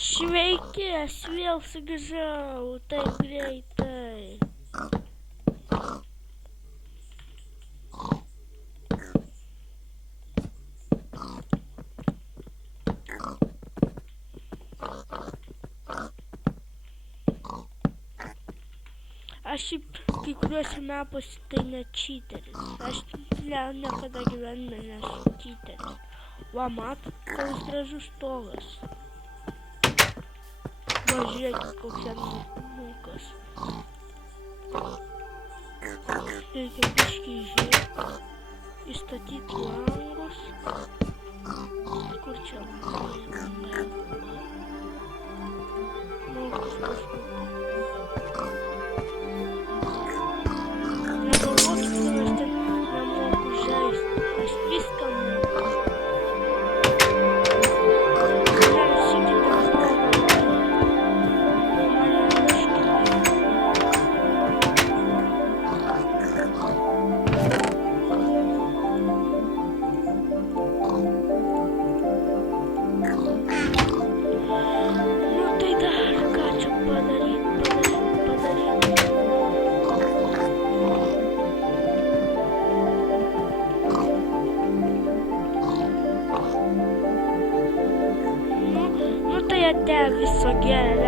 Sveiki, aš vėl sugrįžau taip greitai. Aš į kai kuriuose mepuose tai ne čyteris. Aš niekada gyvenime nesu čyteris. Va, matot, koks gražus stogas. Va, žiūrėkit, koks ten mūkas. Reikia biškį žiūrėti, įstatyti langus. Kur čia langai? Mūkas kažkur. Negalvokit, kad aš ten nemoku žaisti. Aš viską moku. Viso gero.